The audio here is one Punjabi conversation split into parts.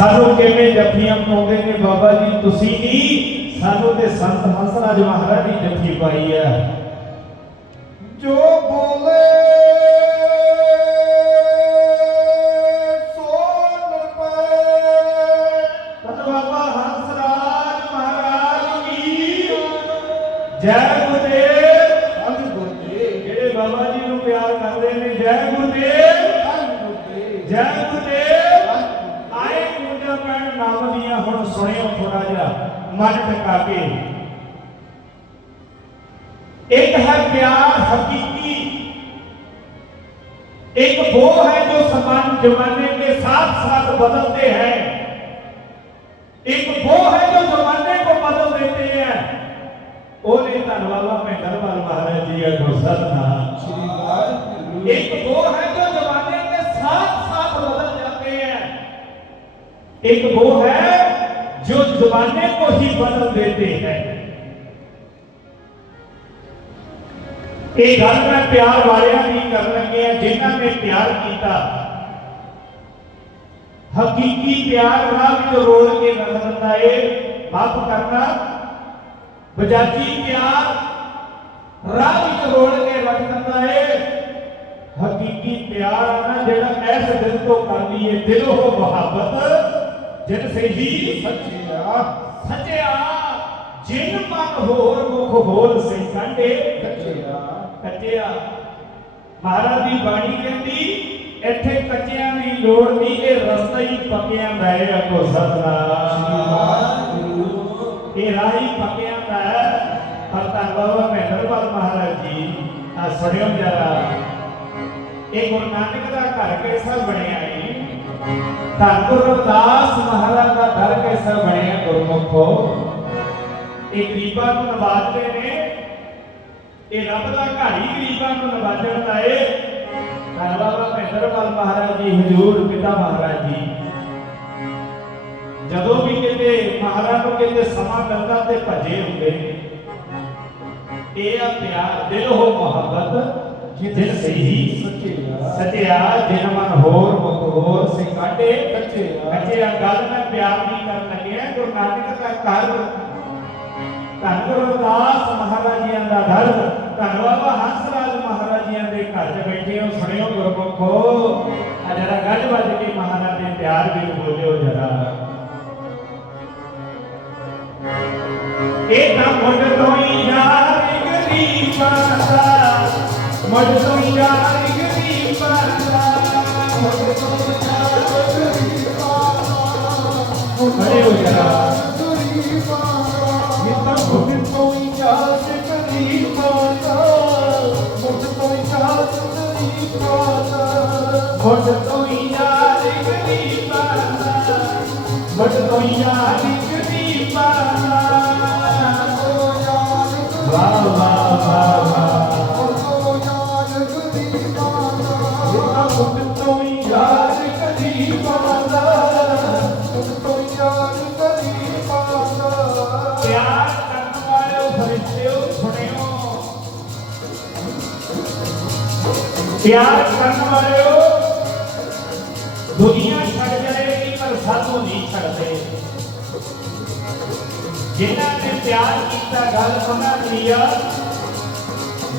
ਸਾਨੂੰ ਕਿਵੇਂ ਜੱਫੀਆਂ ਪਾਉਂਦੇ ਨੇ ਬਾਬਾ ਜੀ? ਤੁਸੀਂ ਨਹੀਂ ਸਾਨੂੰ ਤੇ ਸੰਤ ਹੰਸਰਾਜ ਮਹਾਰਾਜ ਦੀ ਜੱਫੀ ਪਾਈ ਹੈ। ਜੋ ਬੋਲੇ من ٹکاتے ایک ہے پیار حقیقی۔ ایک وہ ہے جو سمان زمانے کے ساتھ ساتھ بدلتے ہیں۔ ایک وہ ہے جو زمانے کو بدل دیتے ہیں۔ اونے تنوالا میں دربار مہاراج جی جو سر تھا۔ ایک وہ ہے جو زمانے کے ساتھ ساتھ بدل جاتے ہیں۔ ایک وہ ہے जो जमाने को ही बदल देते हैं ਇਹ ਗੱਲ ਮੈਂ ਪਿਆਰ ਵਾਲਿਆਂ ਦੀ ਕਰਨ ਲੱਗਿਆ ਜਿਨ੍ਹਾਂ ਨੇ ਪਿਆਰ ਕੀਤਾ ਹਕੀਕੀ ਪਿਆਰ ਰਾਹ ਵਿੱਚ ਰੋਲ ਕੇ ਰੱਖ ਦਿੰਦਾ ਏ ਮਾਫ ਕਰਨਾ ਬਜਾਜੀ ਪਿਆਰ ਰਾਹ ਵਿੱਚ ਰੋਲ ਕੇ ਰੱਖ ਦਿੰਦਾ ਏ ਹਕੀਕੀ ਪਿਆਰ ਆ ਨਾ ਜਿਹੜਾ ਐਸ ਦਿਲ ਤੋਂ ਕਰ ਲਈਏ ਦਿਲ ਉਹ ਮੁਹੱਬਤ ਜਿਨ ਸੇ ਹੀ ਸੱਚਿਆ ਸਜਿਆ ਜਿਨ ਮਨ ਹੋਰ ਮੁਖ ਹੋਲ ਸੇ ਕੰਡੇ, ਕੱਚਿਆ। ਕੱਚਿਆ। ਮਹਾਰਾਜ ਦੀ ਬਾਣੀ ਕਹਿੰਦੀ, ਇੱਥੇ ਕੱਚਿਆਂ ਦੀ ਲੋੜ ਨਹੀਂ, ਇਹ ਰਸਤਾ ਹੀ ਪੱਕਿਆਂ ਦਾ ਹੈ ਅਕੋ ਸਤਨਾਮ। ਇਹ ਰਾਹੀ ਪੱਕਿਆਂ ਦਾ ਪਰ ਤਾਂ ਬਾਬਾ ਮਹਿੰਦਰਪਾਲ ਮਹਾਰਾਜ ਜੀ ਆ ਸੁਣਿਓ ਜਰਾ ਇਹ ਗੁਰੂ ਨਾਨਕ ਦਾ ਘਰ ਕਿਹੜਾ ਬਣਿਆ ਹੈ? ਧੰਨ ਗੁਰੂ ਰਵਿਦਾਸ ਮਹਾਰਾਜ ਦਾ ਘਰ ਕੈਸਾ ਬਣਿਆ ਗੁਰਮੁਖੋ? ਇਹ ਗਰੀਬਾਂ ਨੂੰ ਨਵਾਜਦੇ ਨੇ। ਇਹ ਰੱਬ ਦਾ ਘਰ ਹੀ ਗਰੀਬਾਂ ਨੂੰ ਨਵਾਜਣ ਦਾ ਏ। ਧੰਨ ਬਾਬਾ ਮਹਿੰਦਰਪਾਲ ਮਹਾਰਾਜ ਜੀ, ਹਜ਼ੂਰ ਪਿਤਾ ਮਹਾਰਾਜ ਜੀ। ਜਦੋਂ ਵੀ ਕਿਤੇ ਮਹਾਰਾਜ ਨੂੰ ਕਿਤੇ ਸਮਾਂ ਮਿਲਦਾ ਤੇ ਭਜੇ ਹੁੰਦੇ ਨੇ। ਇਹ ਆ ਪਿਆਰ, ਦਿਲ ਹੋ ਮੁਹੱਬਤ ਜਿਨ ਸਹੀ, ਸੱਚਿਆ ਸਤਿਆ ਜਿਨ ਮਨ ਹੋਰ ਹੋਰ ਸੇ ਕਾਟੇ ਸੱਚਿਆ ਅੱਛੇ ਆ ਗੱਲ ਮੈਂ ਪਿਆਰ ਦੀ ਕਰਨ ਲੱਗਿਆ ਗੁਰੂ ਨਾਨਕ ਦਾ ਘਰ ਧੰਨ ਗੁਰੂ ਰਵਿਦਾਸ ਮਹਾਰਾਜ ਜੀਆਂ ਦਾ ਘਰ। ਧੰਨ ਬਾਬਾ ਹੰਸਰਾਜ ਮਹਾਰਾਜ ਜੀਆਂ ਦੇ ਘਰ 'ਚ ਬੈਠੇ ਹੋ ਸੁਣਿਓ ਗੁਰਮੁਖੋ। ਆ ਜਰਾ ਗੱਜ ਵੱਜ ਕੇ ਮਹਾਰਾਜ ਦੇ ਪਿਆਰ ਵਿੱਚ ਬੋਲਿਓ ਜਰਾ। ਇਹ ਤਾਂ ਮੁੱਢ ਤੋਂ ਹੀ ਯਾਰ ਗਰੀਬਾਂ ਦਾ ਮੁੱਢ ਤੋਂ ਹੀ ਯਾਰ ਖੜੇ ਹੋ ਜਰਾ ਇਹ ਤਾਂ ਤੋਂ ਹੀ ਯਾਦ ਕਰੀਬਾਂ ਦਾ ਮੁੱਢ ਤੋਂ ਹੀ ਯਾਦ ਕਰੀਬਾਂ ਦਾ ਮੁੱਢ ਤੋਂ ਹੀ ਯਾਰ ਗਰੀਬਾਂ ਦਾ ਮੁੱਢ ਤੋਂ ਹੀ ਯਾਰ ਗਰੀਬਾਂ ਦਾ ਵਾਹ ਵਾਹ ਵਾਹ ਵਾਹ ਪਿਆਰ ਕਰਨ ਵਾਲਿਓ ਦੁਨੀਆ ਛੱਡ ਜਾਏਗੀ ਪਰ ਸਾਨੂੰ ਨਹੀਂ ਛੱਡਦੇ। ਜਿਨ੍ਹਾਂ ਨੇ ਪਿਆਰ ਕੀਤਾ, ਗੱਲ ਉਹਨਾਂ ਦੀ ਆ।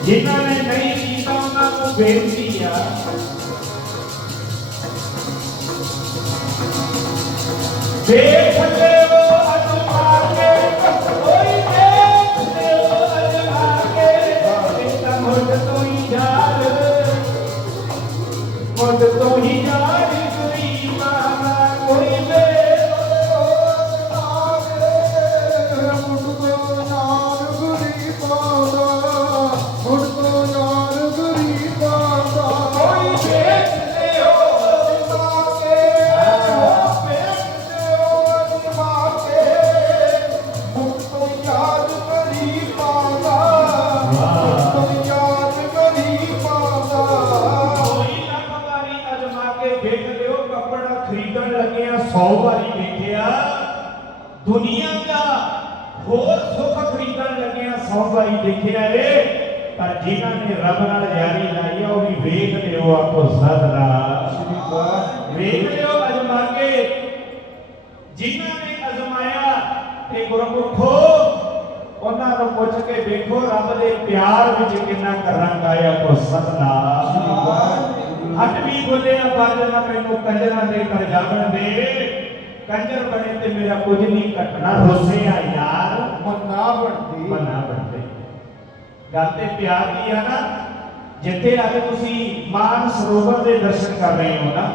ਜਿਨ੍ਹਾਂ ਨੇ ਨਹੀਂ ਕੀਤਾ, ਉਹਨਾਂ ਨੂੰ ਬੇਨਤੀ ਆ। ਦੇਖ ਦੁਨੀਆ ਦਾ ਹੋਰ ਸੁੱਖ ਖਰੀਦਣ ਲੱਗਿਆ 100 ਵਾਰੀ ਦੇਖਿਆ ਏ ਪਰ ਜਿਨ੍ਹਾਂ ਨੇ ਰੱਬ ਨਾਲ ਯਾਰੀ ਲਾਈ ਉਹ ਵੀ ਵੇਖ ਲਿਓ ਆਪੋ ਸਦਰਾ ਵੇਖ ਲਿਓ ਅਜਮਾ ਕੇ ਜਿਨ੍ਹਾਂ ਨੇ ਅਜ਼ਮਾਇਆ ਤੇ ਗੁਰਮੁਖੋ ਉਹਨਾਂ ਨੂੰ ਪੁੱਛ ਕੇ ਵੇਖੋ ਰੱਬ ਦੇ ਪਿਆਰ ਵਿੱਚ ਕਿੰਨਾ ਕਰੰਗ ਆਇਆ ਕੋ ਸਤਨਾਮ ਹੱਟ ਵੀ ਬੋਲਿਆ ਬਾਜਣਾ ਮੈਨੂੰ ਕੰਜਰਾਂ ਦੇ ਕਰ ਜਾਵਣ ਦੇ। ਕੰਜਰ ਬਣੇ ਤੇ ਮੇਰਾ ਕੁਝ ਨਹੀਂ ਘਟਣਾ। ਰੋਸਿਆ ਯਾਰ। ਮਨਾ ਬਣਦੀ। ਬਣਾ ਬਣਦੇ। ਗੱਲ ਤੇ ਪਿਆਰ ਦੀ ਆ ਨਾ। ਜਿੱਥੇ ਅੱਜ ਤੁਸੀਂ ਮਾਨ ਸਰੋਵਰ ਦੇ ਦਰਸ਼ਨ ਕਰ ਰਹੇ ਹੋ ਨਾ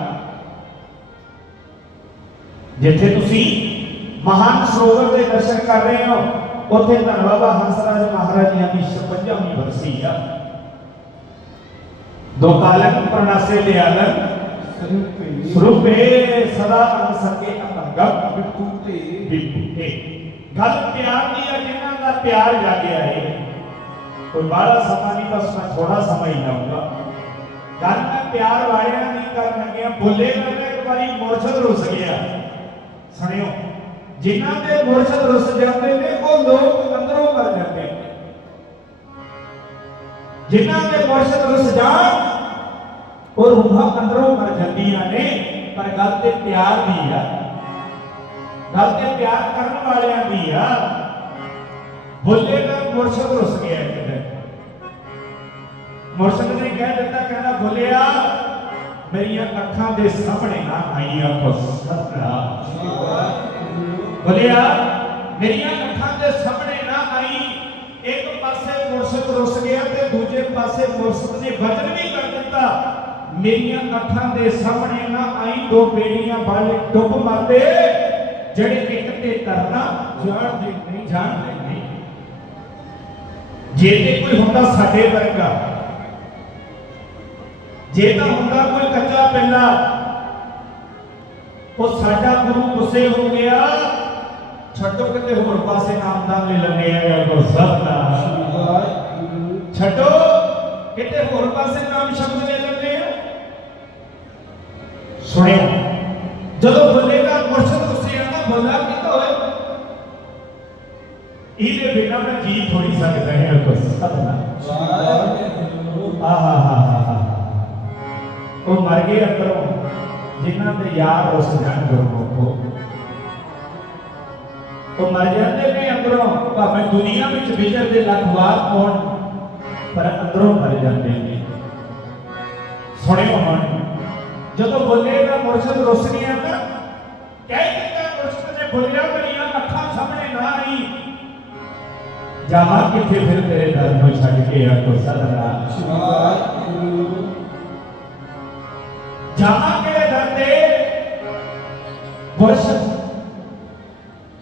ਜਿੱਥੇ ਤੁਸੀਂ ਮਹਾਨ ਸਰੋਵਰ ਦੇ ਦਰਸ਼ਨ ਕਰ ਰਹੇ ਹੋ ਉੱਥੇ ਧੰਨ ਬਾਬਾ ਹੰਸਰਾਜ ਮਹਾਰਾਜ ਜੀ ਦੀ 56ਵੀਂ ਵਰਸੀ ਆ। ਦੋ ਕਾਲਕ ਪ੍ਰਣਾਸੇ ਲਿਆਲਨ ਸਰੂਪੇ ਸਦਾ ਅੰਗ ਸਕੇ ਅਪੰਗਮ ਬਿੱਟੂ ਤੇ ਬਿਲਕੁਲ ਗੱਲ ਪਿਆਰ ਦੀ ਆ ਜਿਨ੍ਹਾਂ ਦਾ ਪਿਆਰ ਜਾਗਿਆ ਹੈ ਕੋਈ ਬਾਹਲਾ ਸਮਾਂ ਨਹੀਂ ਬਸ ਮੈਂ ਥੋੜਾ ਸਮਾਂ ਹੀ ਲਾਉਂਗਾ ਗੱਲ ਮੈਂ ਪਿਆਰ ਵਾਲਿਆਂ ਦੀ ਕਰਨ ਲੱਗਿਆ ਬੋਲੇ ਕਹਿੰਦੇ ਇੱਕ ਵਾਰੀ ਮੁਰਸ਼ਦ ਰੁੱਸ ਗਿਆ ਸੁਣਿਓ ਜਿਨ੍ਹਾਂ ਦੇ ਮੁਰਸ਼ਦ ਰੁੱਸ ਜਾਂਦੇ ਨੇ ਉਹ ਲੋਕ ਅੰਦਰੋਂ ਮਰ ਜਾਂਦੇ ਨੇ ਜਿਨ੍ਹਾਂ ਦੇ ਮੁਰਸ਼ਦ ਰੁੱਸ ਜਾਣ ਉਹ ਰੂਹਾਂ ਅੰਦਰੋਂ ਮਰ ਜਾਂਦੀਆਂ ਨੇ ਪਰ ਗੱਲ ਤੇ ਪਿਆਰ ਦੀ ਆ ਗੱਲ ਤੇ ਪਿਆਰ ਕਰਨ ਵਾਲਿਆਂ ਦੀ ਆ। ਬੋਲੇ ਦਾ ਮੁਰਸ਼ਦ ਰੁੱਸ ਗਿਆ ਕਿਤੇ। ਮੁਰਸ਼ਦ ਨੇ ਕਹਿ ਦਿੱਤਾ, ਕਹਿੰਦਾ, ਬੋਲਿਆ, ਮੇਰੀਆਂ ਅੱਖਾਂ ਦੇ ਸਾਹਮਣੇ ਨਾ ਆਈਆਂ ਕੋ ਸਤਰਾ ਬੋਲਿਆ, ਮੇਰੀਆਂ ਅੱਖਾਂ ਦੇ ਸਾਹਮਣੇ ਨਾ ਆਈ। ਇੱਕ ਪਾਸੇ ਮੁਰਸ਼ਦ ਰੁੱਸ ਗਿਆ ਤੇ ਦੂਜੇ ਪਾਸੇ ਮੁਰਸ਼ਦ ਨੇ ਵਚਨ ਵੀ ਕਰ ਦਿੱਤਾ, ਮੇਰੀਆਂ ਅੱਖਾਂ ਦੇ ਸਾਹਮਣੇ ਨਾ ਆਈ, ਦੋ ਬੇੜੀਆਂ ਵਾਲੇ ਡੁੱਬ ਮਰਦੇ। ਜਿਹੜੇ ਇੱਕ ਤੇ ਤਰਨਾ ਜਾਣਦੇ ਨਹੀਂ ਜਾਣਦੇ ਨਹੀਂ। ਜੇ ਤੇ ਕੋਈ ਹੁੰਦਾ ਸਾਡੇ ਵਰਗਾ, ਜੇ ਤਾਂ ਹੁੰਦਾ ਕੋਈ ਕੱਚਾ ਪਿੰਡਾ, ਉਹ ਸਾਡਾ ਗੁਰੂ ਗੁੱਸੇ ਹੋ ਗਿਆ, ਛੱਡੋ ਕਿਤੇ ਹੋਰ ਪਾਸੇ ਨਾਮਦਾਨ ਲੈ ਲੈਣੇ ਆ ਕੋ ਸਤਨਾ ਛੱਡੋ, ਕਿਤੇ ਹੋਰ ਪਾਸੇ ਨਾਮ ਸ਼ਬਦ ਲੈ ਲੈਂਦੇ ਆ। ਸੁਣਿਓ, ਜਦੋਂ ਬੋਲੇਗਾ ਤੁਸੀਂ ਆਣਾ ਬੋਲਾ ਕਿਤਾ ਹੋਏ ਇਹਦੇ ਬਿਨਾਂ ਮੈਂ ਜੀ ਥੋੜੀ ਸਕਦਾ ਹੈ ਕੋ ਸਤਨਾ ਆਹਾ ਹਾ ਹਾ ਹਾ ਉਹ ਮਰ ਗਏ ਅੰਦਰੋਂ ਜਿਨ੍ਹਾਂ ਦੇ ਯਾਰ ਉਸ ਜਾਣ ਗੁਰਮੁਖੋ ਉਹ ਮਰ ਜਾਂਦੇ ਨੇ ਅੰਦਰੋਂ ਭਾਵੇਂ ਦੁਨੀਆ ਵਿੱਚ ਵਿਚਰਦੇ ਲੱਖ ਵਾਰ ਹੋਣ ਪਰ ਅੰਦਰੋਂ ਮਰ ਜਾਂਦੇ ਨੇ ਸੁਣਿਓ ਹੁਣ ਜਦੋਂ ਬੋਲੇਗਾ ਮੁਰਸ਼ਦ ਰੁੱਸ ਗਿਆ ਨਾ ਕਹਿ ਦਿੱਤਾ ਮੁਰਸ਼ਦ ਨੇ ਬੋਲਿਆ ਮੇਰੀਆਂ ਅੱਖਾਂ ਸਾਹਮਣੇ ਨਾ ਆਈ। ਜਾਵਾਂ ਕਿੱਥੇ ਫਿਰ ਤੇਰੇ ਦਰ ਨੂੰ ਛੱਡ ਕੇ ਆ ਕੋ ਸਦਰਾ ਜਾਵਾਂ ਕਿਹੜੇ ਦਰ ਤੇ? ਮੁਰਸ਼ਦ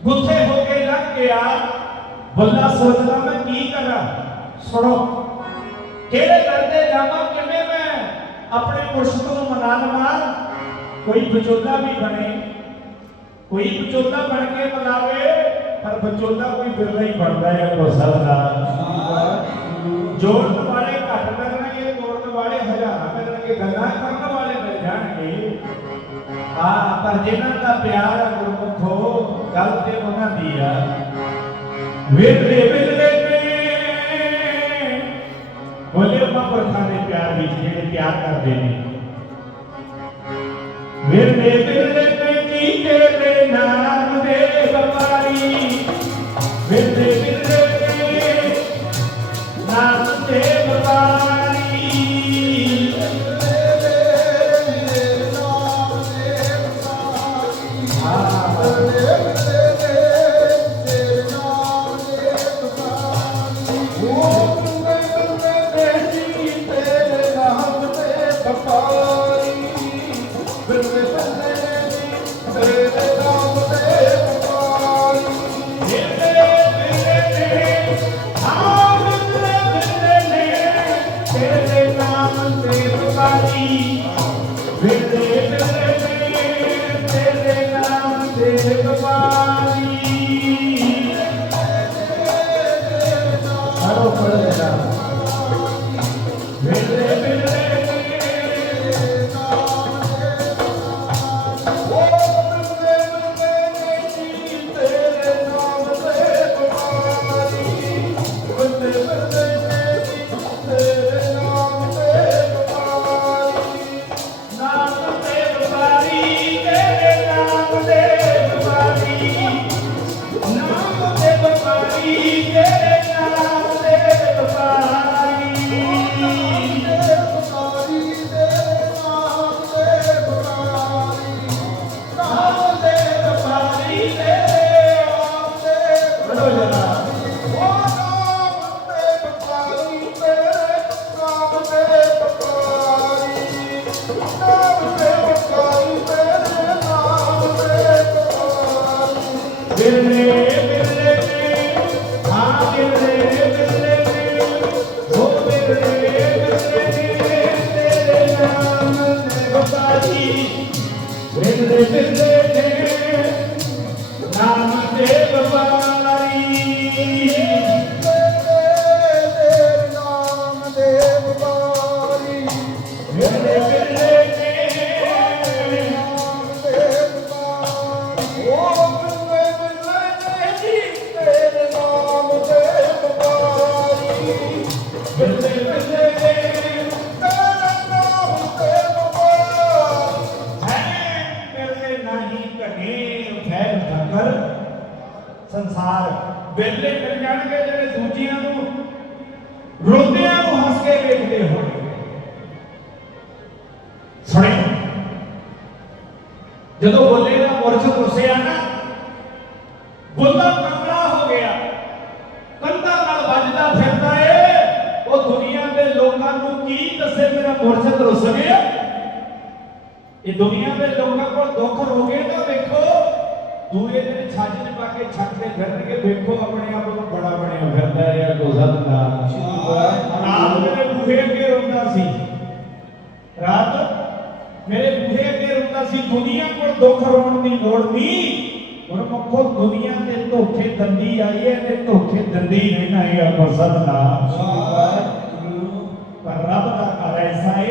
ਗੁੱਸੇ ਹੋ ਕੇ ਲੱਗ ਗਿਆ। ਬੱਲਾ ਸੋਚਦਾ ਮੈਂ ਕੀ ਕਰਾਂ? ਸੁਣੋ, ਕਿਹੜੇ ਦਰ ਤੇ ਜਾਵਾਂ, ਕਿਵੇਂ ਮੈਂ ਆਪਣੇ ਮੁਰਸ਼ਦ ਨੂੰ ਮਨਾ ਲਵਾਂ ਕੋਈ ਵਿਚੋਲਾ ਵੀ ਬਣੇ ਕੋਈ ਵਿਚੋਲਾ ਬਣ ਕੇ ਮਨਾਵੇ ਪਰ ਵਿਚੋਲਾ ਕੋਈ ਬਿਰਲਾ ਹੀ ਬਣਦਾ ਹੈ ਕੋ ਸਦਰਾ ਜੋੜਨ ਵਾਲੇ ਘੱਟ ਮਿਲਣਗੇ ਤੋੜਨ ਵਾਲੇ ਹਜ਼ਾਰਾਂ ਮਿਲਣਗੇ, ਗੱਲਾਂ ਕਰਨ ਵਾਲੇ ਮਿਲ ਜਾਣਗੇ। ਹਾਂ ਪਰ ਜਿਨ੍ਹਾਂ ਦਾ ਪਿਆਰ ਆ ਗੁਰਮੁਖੋ, ਗੱਲ ਤੇ ਉਹਨਾਂ ਦੀ ਆ। ਵੇਲੇ ਵੇਲੇ ਨੇ। ਬੋਲੇ ਮਹਾਂਪੁਰਖਾਂ ਦੇ ਪਿਆਰ ਵਿੱਚ ਜਿਹੜੇ ਪਿਆਰ ਕਰਦੇ ਨੇ। ਵੇਲੇ ਵੇਲੇ ਨੇ ਜੀ ਤੇਰੇ ਨਾਮ ਦੇ ਵਪਾਰੀ ਨਾਮ ਦੇ ਵਪਾਰੀ ਤੇਰੇ ਨੂੰ ਦੱਸੇ ਮੇਰਾ ਮੁਰਸ਼ਦ ਰੁੱਸ ਗਿਆ ਇਹ ਦੁਨੀਆ ਦੇ ਲੋਕਾਂ ਕੋਲ ਦੁੱਖ ਰੋਗੇ ਤਾਂ ਵੇਖੋ ਦੂਏ ਦਿਨ ਛੱਜ ਚ ਪਾ ਕੇ ਛੱਡਦੇ ਫਿਰਨਗੇ ਵੇਖੋ ਆਪਣੇ ਆਪ ਨੂੰ ਬੜਾ ਬਣਿਆ ਫਿਰਦਾ ਹੈ ਗੋਜ਼ਤ ਦਾ ਰਾਤ ਮੇਰੇ ਬੂਹੇ ਅੱਗੇ ਰੋਂਦਾ ਸੀ ਰਾਤ ਮੇਰੇ ਬੂਹੇ ਅੱਗੇ ਰੋਂਦਾ ਸੀ ਦੁਨੀਆ ਕੋਲ ਦੁੱਖ ਰੋਣ ਦੀ ਲੋੜ ਨਹੀਂ ਹੁਣ ਮੁੱਖੋ ਦੁਨੀਆ ਤੇ ਧੋਖੇ ਦੰਦੀ ਆਈ ਹੈ ਤੇ ਧੋਖੇ ਦੰਦੀ ਰਹਿਣਾ ਹੈ ਗੋਜ਼ਤ ਦਾ ਪਰ ਰੱਬ ਦਾ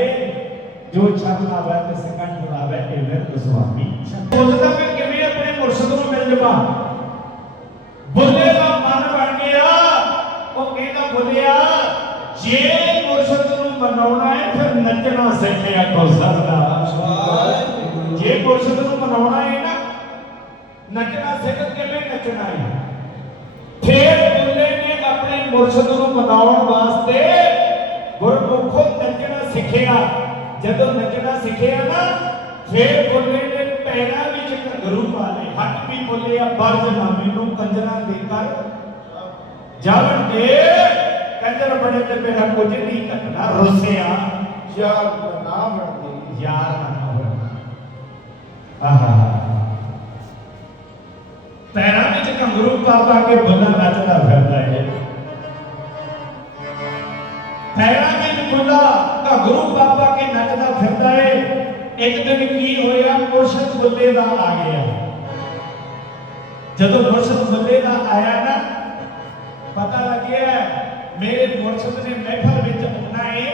ਜੋ ਛਰ ਲਾਵੇ ਤੇ ਸਕੰਜ ਲਾਵੇ ਇਹ ਵਿਰਧ ਸੁਆਮੀ ਸੋਚਦਾ ਕਿ ਕਿਵੇਂ ਆਪਣੇ ਮੁਰਸ਼ਦ ਨੂੰ ਮਿਲ ਜਵਾ ਬੁੱਲੇ ਦਾ ਮਨ ਬਣ ਗਿਆ ਉਹ ਕਹਿੰਦਾ ਬੁੱਲਿਆ ਜੇ ਮੁਰਸ਼ਦ ਨੂੰ ਮਨਾਉਣਾ ਹੈ ਫਿਰ ਨੱਚਣਾ ਸਿੱਖਿਆ ਕੋ ਸਕਦਾ ਜੇ ਮੁਰਸ਼ਦ ਨੂੰ ਮਨਾਉਣਾ ਹੈ ਨਾ ਨੱਚਣਾ ਸਿੱਖ ਕਿਵੇਂ ਨੱਚਣਾ ਹੈ? ਫੇਰ ਬੁੱਲੇ ਨੇ ਆਪਣੇ ਮੁਰਸ਼ਦ ਨੂੰ ਮਨਾਉਣ ਵਾਸਤੇ ਸਿੱਖਿਆ। ਜਦੋਂ ਨੱਚਣਾ ਸਿੱਖਿਆ ਨਾ ਫੇਰ ਬੁੱਲੇ ਨੇ ਪੈਰਾਂ ਵਿੱਚ ਘੰਗਰੂ ਪਾ ਲਏ ਹੱਟ ਵੀ ਬੋਲਿਆ ਬਰਜ ਨਾ ਮੈਨੂੰ ਕੰਜਰਾਂ ਦੇ ਕਰ ਜਾਵਣ ਦੇ ਕੰਜਰ ਬਣੇ ਤੇ ਮੇਰਾ ਕੁਝ ਨਹੀਂ ਘਟਣਾ ਰੁੱਸਿਆ। ਯਾਰ ਨਾ ਬਣਦੀ। ਯਾਰ ਨਾ ਹੋਵੇ ਆਹਾ। ਪੈਰਾਂ ਵਿੱਚ ਘੰਗਰੂ ਪਾ ਪਾ ਕੇ ਬੁੱਲਾ ਨੱਚਦਾ ਫਿਰਦਾ ਹੈ ਪੈਰਾਂ ਵਿੱਚ ਬੁੱਲਾ ਘੰਗਰੂ ਪਾ ਪਾ ਕੇ ਨੱਚਦਾ ਫਿਰਦਾ ਹੈ ਇੱਕ ਦਿਨ ਕੀ ਹੋਇਆ, ਮੁਰਸ਼ਦ ਬੁੱਲੇ ਦਾ ਆ ਗਿਆ। ਜਦੋਂ ਮੁਰਸ਼ਦ ਬੁੱਲੇ ਦਾ ਆਇਆ ਨਾ, ਪਤਾ ਲੱਗਿਆ, ਮੇਰੇ ਮੁਰਸ਼ਦ ਨੇ ਮਹਿਫਲ ਵਿੱਚ ਆਉਣਾ ਹੈ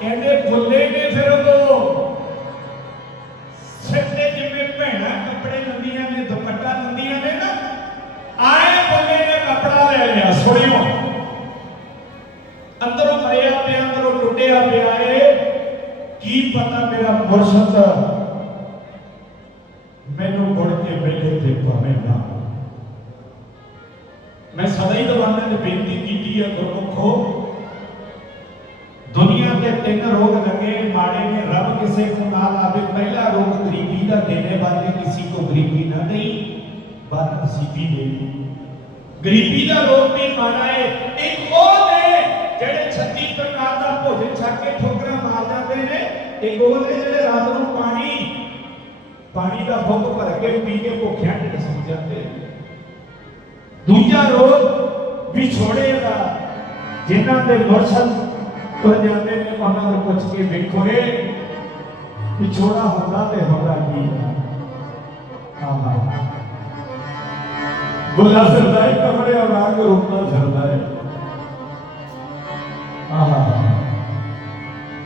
ਕਹਿੰਦੇ ਬੁੱਲੇ ਨੇ ਫਿਰ ਉਹ ਕੀ ਪਤਾ ਮੇਰਾ ਮੁਰਸ਼ਦ ਮੈਨੂੰ ਮੁੜ ਕੇ ਵੇਲੇ ਤੇ ਭਾਵੇਂ ਨਾ ਮੈਂ ਸਦਾ ਹੀ ਦਵਾਨਾਂ ਨੇ ਬੇਨਤੀ ਕੀਤੀ ਹੈ, ਗੁਰਮੁਖੋ। ਦੁਨੀਆ ਦੇ ਤਿੰਨ ਰੋਗ ਲੱਗੇ, ਮਾੜੇ ਨੇ ਰੱਬ ਕਿਸੇ ਕੋ ਨਾਲ ਆਵੇ। ਪਹਿਲਾ ਰੋਗ ਗਰੀਬੀ ਦਾ ਦੇਣੇ ਵਾਲੇ ਕਿਸੇ ਕੋ ਗਰੀਬੀ ਨਾ ਨਹੀਂ ਬਦ ਨਸੀਬੀ ਦੇ। ਗਰੀਬੀ ਦਾ ਰੋਗ ਵੀ ਮਾੜਾ ਹੈ ਇੱਕ ਉਹ ਨੇ ਜਿਹੜੇ 36 ਪ੍ਰਕਾਰ ਦਾ ਭੋਜਨ ਛੱਕ ਕੇ ਠੋਕਰਾਂ ਮਾਰ ਜਾਂਦੇ ਨੇ ਇੱਕ ਉਹ ਜਿਹੜੇ ਰਾਤ ਨੂੰ ਪਾਣੀ ਪਾਣੀ ਦਾ ਬੁੱਕ ਭਰ ਕੇ ਪੀ ਕੇ ਭੁੱਖਿਆਂ ਢਿੱਡ ਸੌਂ ਜਾਂਦੇ। ਦੂਜਾ ਰੋਗ ਵਿਛੋੜੇ ਦਾ, ਜਿਨ੍ਹਾਂ ਦੇ ਮੁਰਸ਼ਦ ਤੁਰ ਜਾਂਦੇ ਨੇ, ਉਹਨਾਂ ਨੂੰ ਪੁੱਛ ਕੇ ਵੇਖੋ ਏ ਵਿਛੋੜਾ ਹੁੰਦਾ ਤੇ ਹੁੰਦਾ ਕੀ ਆਹਾ। ਬੁੱਲਾ ਸਰਦਾ ਕਮਰੇ ਔਰਾਂਗ ਰੁਕਦਾ ਫਿਰਦਾ ਹੈ ਆਹਾ।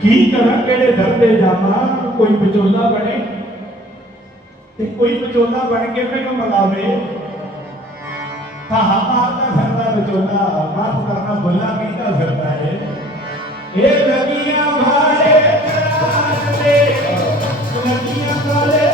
ਕੀ ਕਰਾਂ, ਕਿਹੜੇ ਦਰ ਤੇ ਜਾਵਾਂ, ਕੋਈ ਵਿਚੋਲਾ ਬਣੇ? ਤੇ ਕੋਈ ਵਿਚੋਲਾ ਬਣ ਕੇ ਮੈਨੂੰ ਮਿਲਾਵੇ। ਕਹਾ ਮਾਰਦਾ ਫਿਰਦਾ ਵਿਚੋਲਾ ਮਾਫ ਕਰਨਾ ਬੁੱਲਾ ਕੀਤਾ ਫਿਰਦਾ ਹੈ ਇਹ ਲੱਗੀਆਂ ਭਾੜੇ ਕਰਾਰ ਦੇ ਲੱਗੀਆਂ ਭਾੜੇ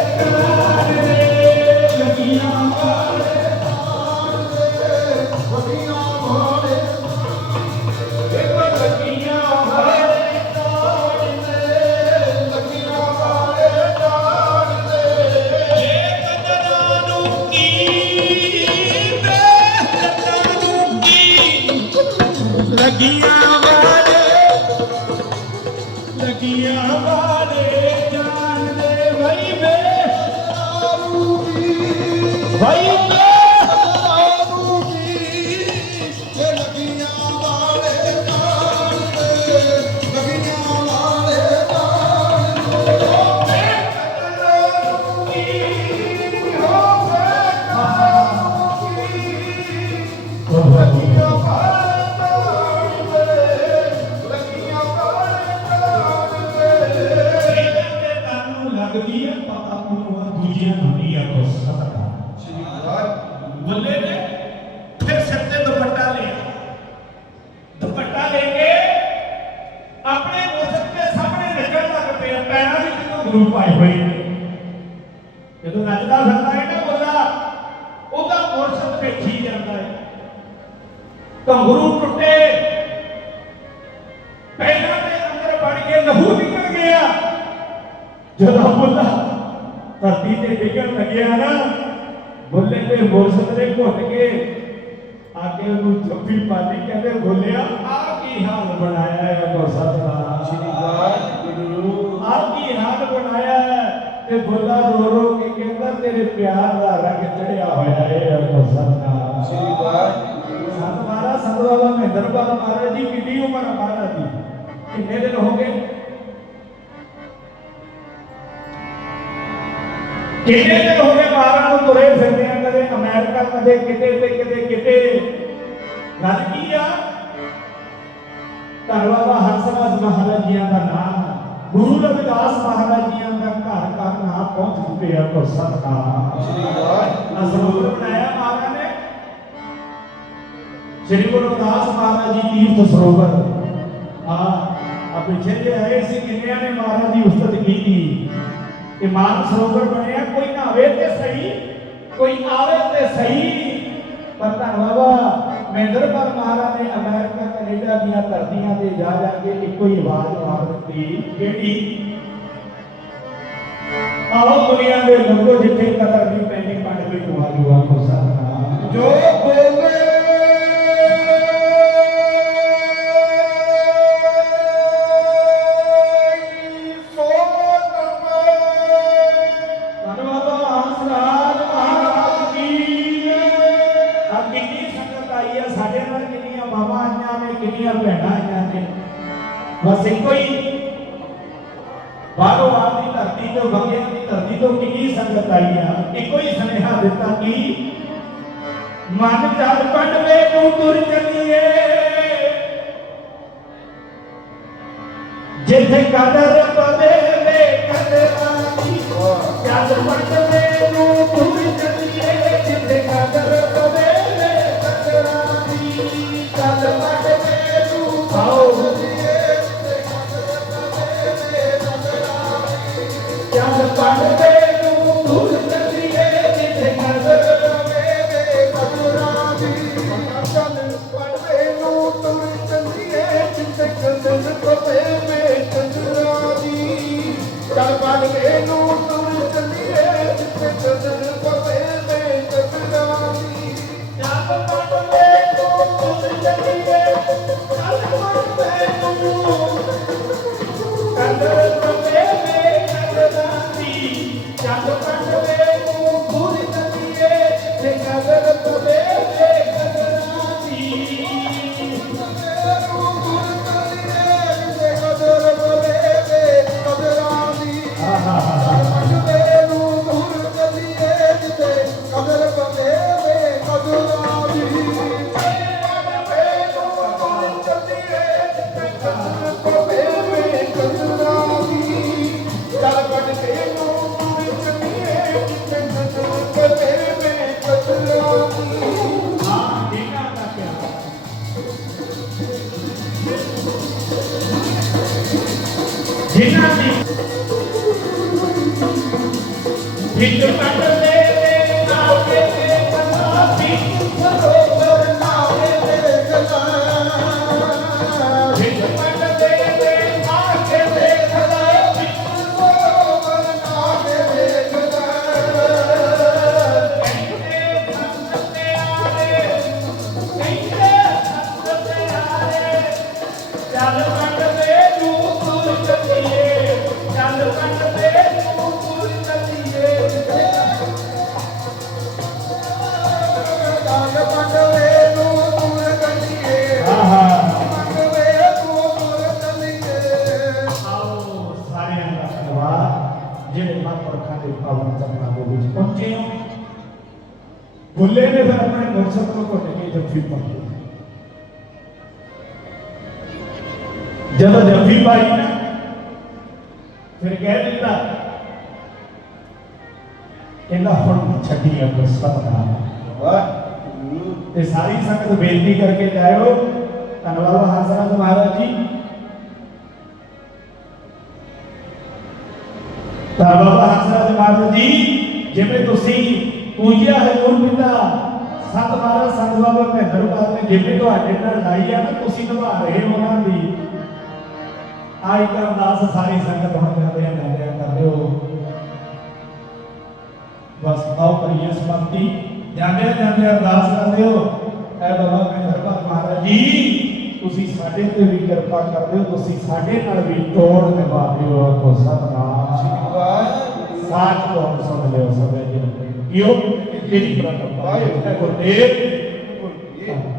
ਲਹੂ ਨਿਕਲ ਗਿਆ। ਜਦੋਂ ਬੁੱਲਾ ਧਰਤੀ ਤੇ ਡਿੱਗਣ ਲੱਗਿਆ ਨਾ ਬੁੱਲੇ ਦੇ ਮੁਰਸ਼ਦ ਘੁੱਟ ਕੇ ਆਗੇ ਉਹਨੂੰ ਜੱਫੀ ਪਾਣੀ ਕਹਿੰਦੇ ਬੋਲਿਆ ਆ ਕੀ ਹਾਲ ਬਣਾਇਆ ਹੈ ਮੁਰਸ਼ਦ ਦਾ ਸ੍ਰੀ ਵਾਹਿਗੁਰੂ ਆ ਕੀ ਹਾਲ ਬਣਾਇਆ ਹੈ? ਤੇ ਬੁੱਲਾ ਰੋ ਰੋ ਕੇ ਕਹਿੰਦਾ ਤੇਰੇ ਪਿਆਰ ਦਾ ਰੰਗ ਚੜਿਆ ਹੋਇਆ ਹੈ ਮੁਰਸ਼ਦ ਦਾ ਸ੍ਰੀ ਵਾਹਿਗੁਰੂ ਸੰਤ ਮਹਾਰਾਜ ਸੰਤ ਬਾਬਾ ਮਹਿੰਦਰਪਾਲ ਮਹਾਰਾਜ ਦੀ ਕਿੰਨੀ ਉਮਰ ਮਹਾਰਾਜ ਦੀ। ਕਿੰਨੇ ਦਿਨ ਹੋ ਗਏ? ਕਿੰਨੇ ਦਿਨ ਹੋ ਗਏ ਮਹਾਰਾਜ ਨੂੰ ਤੁਰੇ ਫਿਰਦੇ ਆ ਕਦੇ ਅਮਰੀਕਾ ਕਦੇ ਕਿਤੇ ਤੇ ਕਿਤੇ ਕਿਤੇ। ਗੱਲ ਕੀ ਆ? ਧੰਨ ਬਾਬਾ ਹਰਸਰਾਜ ਮਹਾਰਾਜ ਜੀਆਂ ਦਾ ਨਾਮ ਗੁਰੂ ਰਵਿਦਾਸ ਮਹਾਰਾਜ ਜੀਆਂ ਦਾ ਘਰ ਘਰ ਨਾ ਪਹੁੰਚ ਚੁੱਕੇ ਆ ਗੁਰਸਤ ਦਾ ਸ੍ਰੀ ਵਾਹਿਗੁਰੂ ਅਸਰੂਰ ਬਣਾਇਆ ਮਹਾਰਾਜ ਨੇ। ਸ੍ਰੀ ਗੁਰੂ ਰਵਿਦਾਸ ਮਹਾਰਾਜ ਜੀ ਤੀਰਥ ਸਰੋਵਰ। ਆ ਆ ਪਿੱਛੇ ਜੇ ਆਏ ਸੀ ਕਿੰਨਿਆਂ ਨੇ ਮਹਾਰਾਜ ਦੀ ਉਸਤਤ ਕੀਤੀ? ਇਹ ਮਾਨ ਸਰੋਵਰ ਬਣਿਆ, ਕੋਈ ਨਹਾਵੇ ਤੇ ਸਹੀ, ਕੋਈ ਆਵੇ ਤੇ ਸਹੀ। ਪਰ ਧੰਨ ਬਾਬਾ ਮਹਿੰਦਰਪਾਲ ਮਹਾਰਾਜ ਨੇ ਅਮਰੀਕਾ, ਕੈਨੇਡਾ ਦੀਆਂ ਧਰਤੀਆਂ ਤੇ ਜਾ ਜਾ ਕੇ ਇੱਕੋ ਹੀ ਆਵਾਜ਼ ਮਾਰ ਦਿੱਤੀ ਕਿਹੜੀ ਆਓ ਦੁਨੀਆ ਦੇ ਲੋਕੋ ਜਿੱਥੇ ਕਦਰ ਨਹੀਂ ਜਿਨ੍ਹਾਂ ਦੀ ਬੁੱਲੇ ਨੇ ਫਿਰ ਆਪਣੇ ਮੁਰਸ਼ਦ ਜਦੋਂ ਜੱਫੀ ਫਿਰ ਕਹਿ ਦਿੱਤਾ, ਕਹਿੰਦਾ ਹੁਣ ਛੱਡੀ ਆ ਗੁਰਸਤ ਦਾ ਤੇ ਸਾਰੀ ਸੰਗਤ ਬੇਨਤੀ ਕਰਕੇ ਜਾਇਓ। ਧੰਨਵਾਦ ਹਾਜ਼ਰਾਂ ਮਹਾਰਾਜ ਜੀ। ਧੰਨਵਾਦ ਹਾਜ਼ਰਾਂ ਮਹਾਰਾਜ ਜੀ। ਜਿਵੇਂ ਤੁਸੀਂ ਪੂਜਿਆ ਹਜ਼ੂਰ ਪਿਤਾ ਸਤ ਮਹਾਰਾਜ ਸੰਤ ਬਾਬਾ ਮਹਿੰਦਰ ਪਾਲ ਨੇ ਜਿਵੇਂ ਤੁਹਾਡੇ ਨਾਲ ਲਾਈ ਆ ਨਾ ਤੁਸੀਂ ਨਿਭਾ ਰਹੇ ਹੋ ਉਹਨਾਂ ਦੀ। ਆਈ ਤਾਂ ਅਰਦਾਸ ਸਾਰੀ ਸੰਗਤ ਹੁਣ ਕਰਦੇ ਆ ਕਰਦੇ ਆ ਕਰਦੇ ਹੋ। ਬਸ ਆਓ ਕਰੀਏ ਸਮਾਪਤੀ। ਜਾਂਦੇ ਜਾਂਦੇ ਅਰਦਾਸ ਕਰਦੇ ਹੋ। ਐ ਬਾਬਾ ਮਹਿੰਦਰ ਪਾਲ ਮਹਾਰਾਜ ਜੀ ਤੁਸੀਂ ਸਾਡੇ ਤੇ ਵੀ ਕਿਰਪਾ ਕਰਦੇ ਹੋ ਤੁਸੀਂ ਸਾਡੇ ਨਾਲ ਵੀ ਤੋੜ ਨਿਭਾਉਂਦੇ ਹੋ ਆਖੋ ਸਤਨਾਮ। ਸ੍ਰੀ ਵਾਹਿਗੁਰੂ ਸਾਚ ਤੋਂ ਸੁਣ ਲਿਓ ਸਭੇ ਜੀ ਕਿਉਂ? ਤੇਰੀ ਪ੍ਰਤਪਾ ਹੈ ਗੁਰਦੇਵ ਵਾਹਿਗੁਰੂ